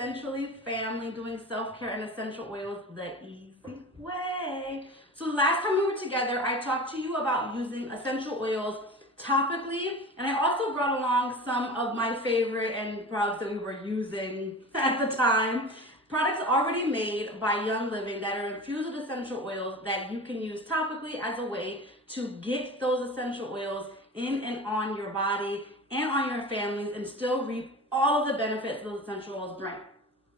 Essentially Family, doing self-care and essential oils the easy way. So the last time we were together, I talked to you about using essential oils topically, and I also brought along some of my favorite and products that we were using at the time. Products already made by Young Living that are infused with essential oils that you can use topically as a way to get those essential oils in and on your body and on your families and still reap all of the benefits those essential oils bring.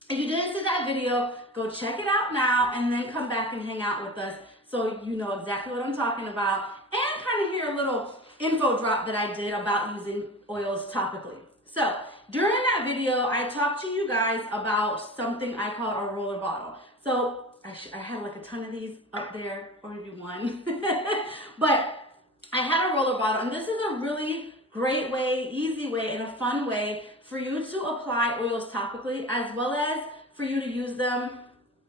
If you didn't see that video, go check it out now and then come back and hang out with us so you know exactly what I'm talking about and kind of hear a little info drop that I did about using oils topically. So during that video, I talked to you guys about something I call a roller bottle. So I had like a ton of these up there, or maybe one, but I had a roller bottle, and this is a really great way, easy way, and a fun way for you to apply oils topically, as well as for you to use them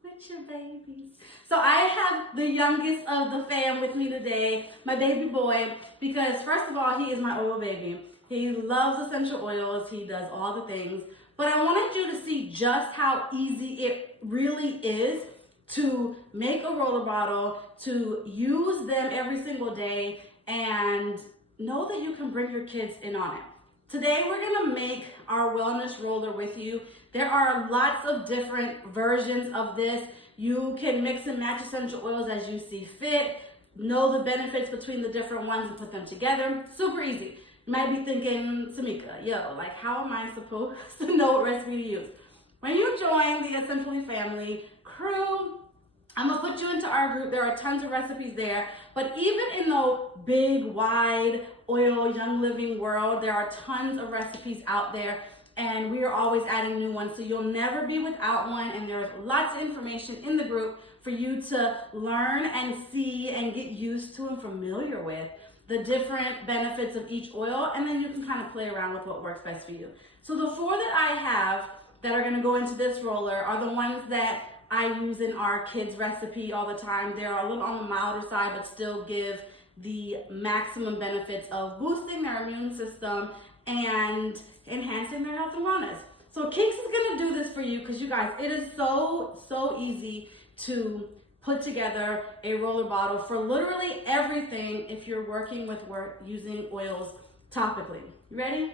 with your babies. So I have the youngest of the fam with me today, my baby boy, because first of all, he is my oil baby. He loves essential oils, he does all the things, but I wanted you to see just how easy it really is to make a roller bottle, to use them every single day, and know that you can bring your kids in on it. Today, we're gonna make our wellness roller with you. There are lots of different versions of this. You can mix and match essential oils as you see fit, know the benefits between the different ones and put them together. Super easy. You might be thinking, Tamika, like how am I supposed to know what recipe to use? When you join the Essentially Family crew, I'm gonna put you into our group. There are tons of recipes there, but even in the big, wide oil, Young Living world, there are tons of recipes out there, and we are always adding new ones, so you'll never be without one, and there's lots of information in the group for you to learn and see and get used to and familiar with the different benefits of each oil, and then you can kind of play around with what works best for you. So the 4 that I have that are gonna go into this roller are the ones that I use in our kids' recipe all the time. They're a little on the milder side, but still give the maximum benefits of boosting their immune system and enhancing their health and wellness. So Kinks is gonna do this for you because you guys, it is so easy to put together a roller bottle for literally everything if you're working with using oils topically. You ready?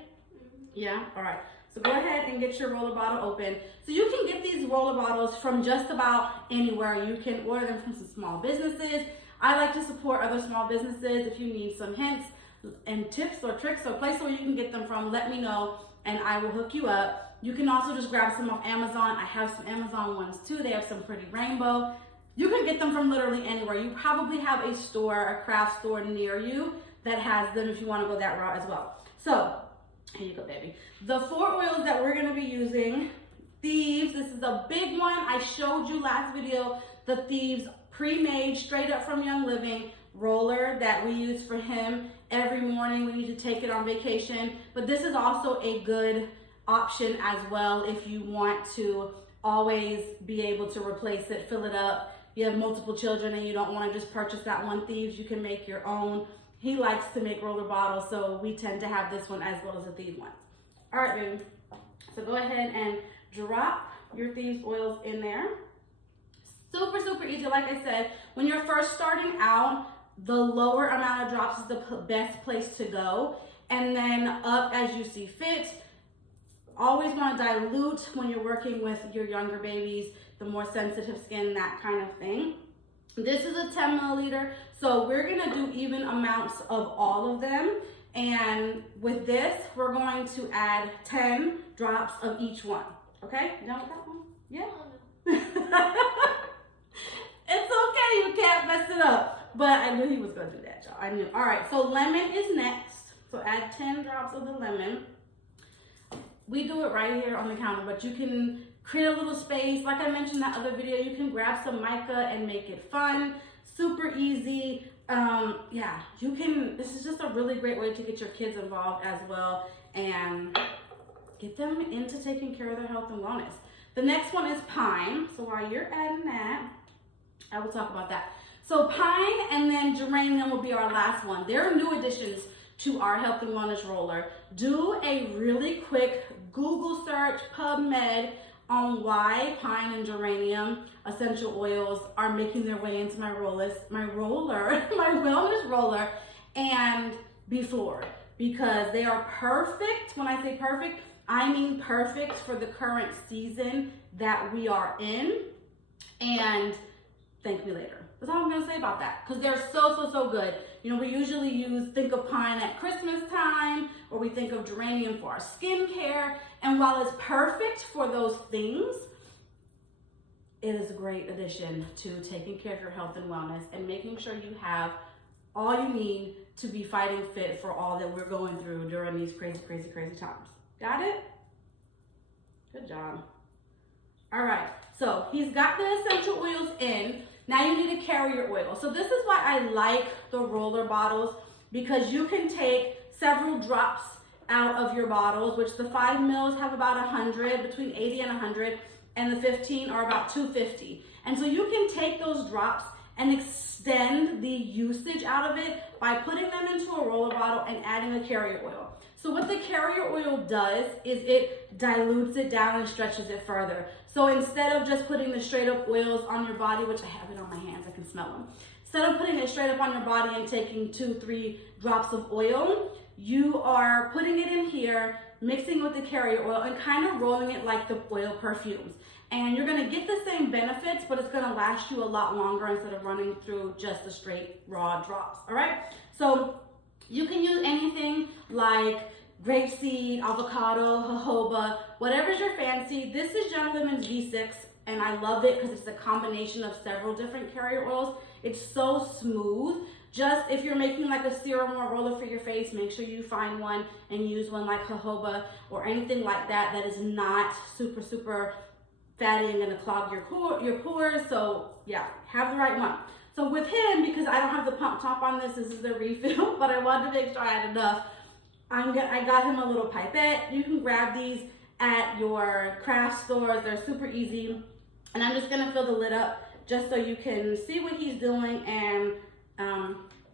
Yeah? All right. So go ahead and get your roller bottle open. So you can get these roller bottles from just about anywhere. You can order them from some small businesses. I like to support other small businesses. If you need some hints and tips or tricks or place where you can get them from, let me know and I will hook you up. You can also just grab some off Amazon. I have some Amazon ones too. They have some pretty rainbow. You can get them from literally anywhere. You probably have a store, a craft store near you that has them if you want to go that route as well. So here you go, baby. The 4 oils that we're gonna be using, Thieves. This is a big one. I showed you last video, the Thieves pre-made, straight up from Young Living roller that we use for him every morning. We need to take it on vacation, but this is also a good option as well if you want to always be able to replace it, fill it up. You have multiple children and you don't want to just purchase that one Thieves, you can make your own. He likes to make roller bottles, so we tend to have this one as well as the Thieves ones. All right, baby. So go ahead and drop your Thieves oils in there. Super easy. Like I said, when you're first starting out, the lower amount of drops is the best place to go. And then up as you see fit. Always want to dilute when you're working with your younger babies, the more sensitive skin, that kind of thing. This is a 10 milliliter, so we're gonna do even amounts of all of them. And with this, we're going to add 10 drops of each one. Okay, you done with that one? Yeah? It's okay, you can't mess it up. But I knew he was gonna do that, y'all. I knew. All right, so lemon is next. So add 10 drops of the lemon. We do it right here on the counter, but you can create a little space. Like I mentioned in that other video, you can grab some mica and make it fun. Super easy. Yeah, you can, this is just a really great way to get your kids involved as well and get them into taking care of their health and wellness. The next one is pine. So while you're adding that, I will talk about that. So pine and then geranium be our last one. There are new additions to our health and wellness roller. Do a really quick Google search, PubMed, on why pine and geranium essential oils are making their way into my my wellness roller, and be floored, because they are perfect. When I say perfect, I mean perfect for the current season that we are in. And thank me later. That's all I'm gonna say about that, because they're so good. You know, we usually think of pine at Christmas time, or we think of geranium for our skincare. And while it's perfect for those things, it is a great addition to taking care of your health and wellness and making sure you have all you need to be fighting fit for all that we're going through during these crazy times. Got it? Good job. All right, so he's got the essential oils in. Now you need a carrier oil. So this is why I like the roller bottles, because you can take several drops out of your bottles, which the 5 mils have about 100, between 80 and 100, and the 15 are about 250. And so you can take those drops and extend the usage out of it by putting them into a roller bottle and adding a carrier oil. So what the carrier oil does is it dilutes it down and stretches it further. So instead of just putting the straight up oils on your body, which I have it on my hands, I can smell them. Instead of putting it straight up on your body and taking 2-3 drops of oil, you are putting it in here, mixing with the carrier oil, and kind of rolling it like the oil perfumes. And you're gonna get the same benefits, but it's gonna last you a lot longer instead of running through just the straight raw drops, all right? So you can use anything like grapeseed, avocado, jojoba, whatever's your fancy. This is Young Lemon's V6, and I love it because it's a combination of several different carrier oils. It's so smooth. Just if you're making like a serum or roller for your face, make sure you find one and use one like jojoba or anything like that that is not super fatty and gonna clog your pores. So yeah, have the right one. So with him, because I don't have the pump top on this is the refill, but I wanted to make sure I had enough. I got him a little pipette. You can grab these at your craft stores. They're super easy. And I'm just gonna fill the lid up just so you can see what he's doing, and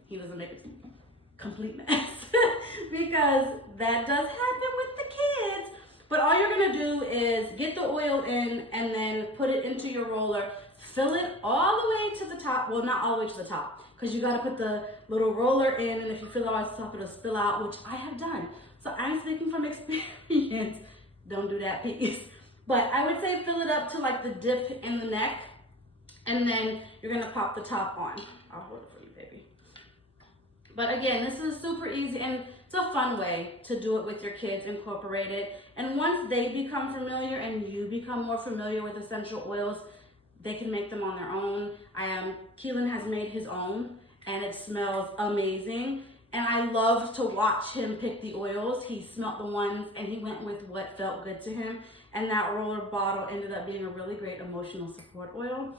he doesn't make a complete mess because that does happen with the kids. But all you're gonna do is get the oil in and then put it into your roller, fill it all the way to the top. Well, not all the way to the top, because you gotta put the little roller in, and if you fill it all the way to the top, it'll spill out, which I have done. So I'm speaking from experience. Don't do that, please. But I would say fill it up to like the dip in the neck, and then you're gonna pop the top on. I'll hold it for you, baby. But again, this is super easy, and it's a fun way to do it with your kids, incorporate it. And once they become familiar and you become more familiar with essential oils, they can make them on their own. Keelan has made his own, and it smells amazing. And I love to watch him pick the oils. He smelt the ones and he went with what felt good to him. And that roller bottle ended up being a really great emotional support oil.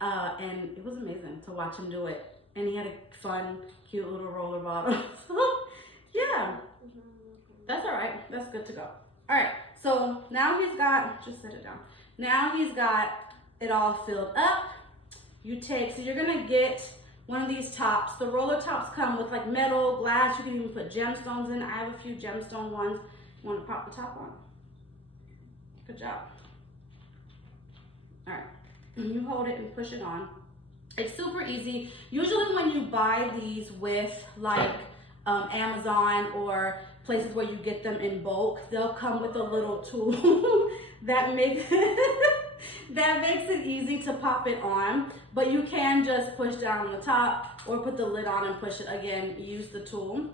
And it was amazing to watch him do it. And he had a fun, cute little roller bottle. So yeah, that's all right. That's good to go. All right, so now he's got, just set it down. Now he's got it all filled up. So you're gonna get one of these tops. The roller tops come with like metal, glass. You can even put gemstones in. I have a few gemstone ones. You want to pop the top on? Good job. All right, and you hold it and push it on. It's super easy. Usually when you buy these with like Amazon or places where you get them in bulk, they'll come with a little tool that makes it easy to pop it on. But you can just push down on the top or put the lid on and push it again. Use the tool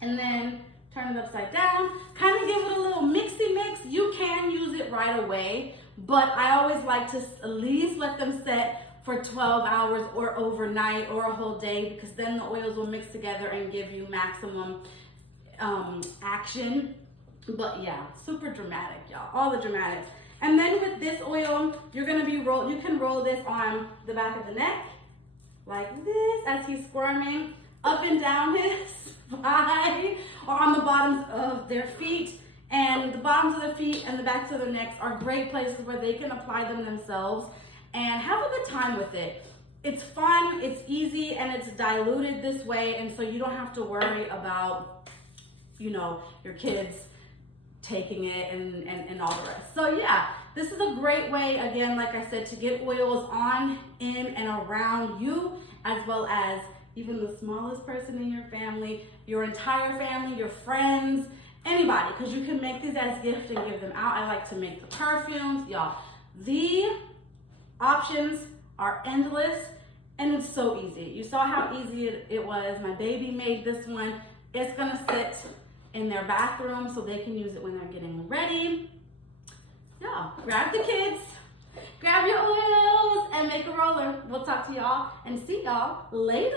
and then turn it upside down. Kind of give it a little mixy mix. You can use it right away, but I always like to at least let them set for 12 hours or overnight or a whole day, because then the oils will mix together and give you maximum action. But yeah, super dramatic, y'all, all the dramatics. And then with this oil, you can roll this on the back of the neck like this as he's squirming up and down his spine, or on the bottoms of their feet. And the bottoms of the feet and the backs of their necks are great places where they can apply them themselves and have a good time with it. it's fun, it's easy, and it's diluted this way, and so you don't have to worry about, you know, your kids taking it and all the rest. So yeah, this is a great way, again, like I said, to get oils on, in, and around you, as well as even the smallest person in your family, your entire family, your friends, anybody, because you can make these as gifts and give them out. I like to make the perfumes, y'all. The options are endless, and it's so easy. You saw how easy it was. My baby made this one. It's gonna sit in their bathroom so they can use it when they're getting ready. Yeah, grab the kids, grab your oils, and make a roller. We'll talk to y'all and see y'all later.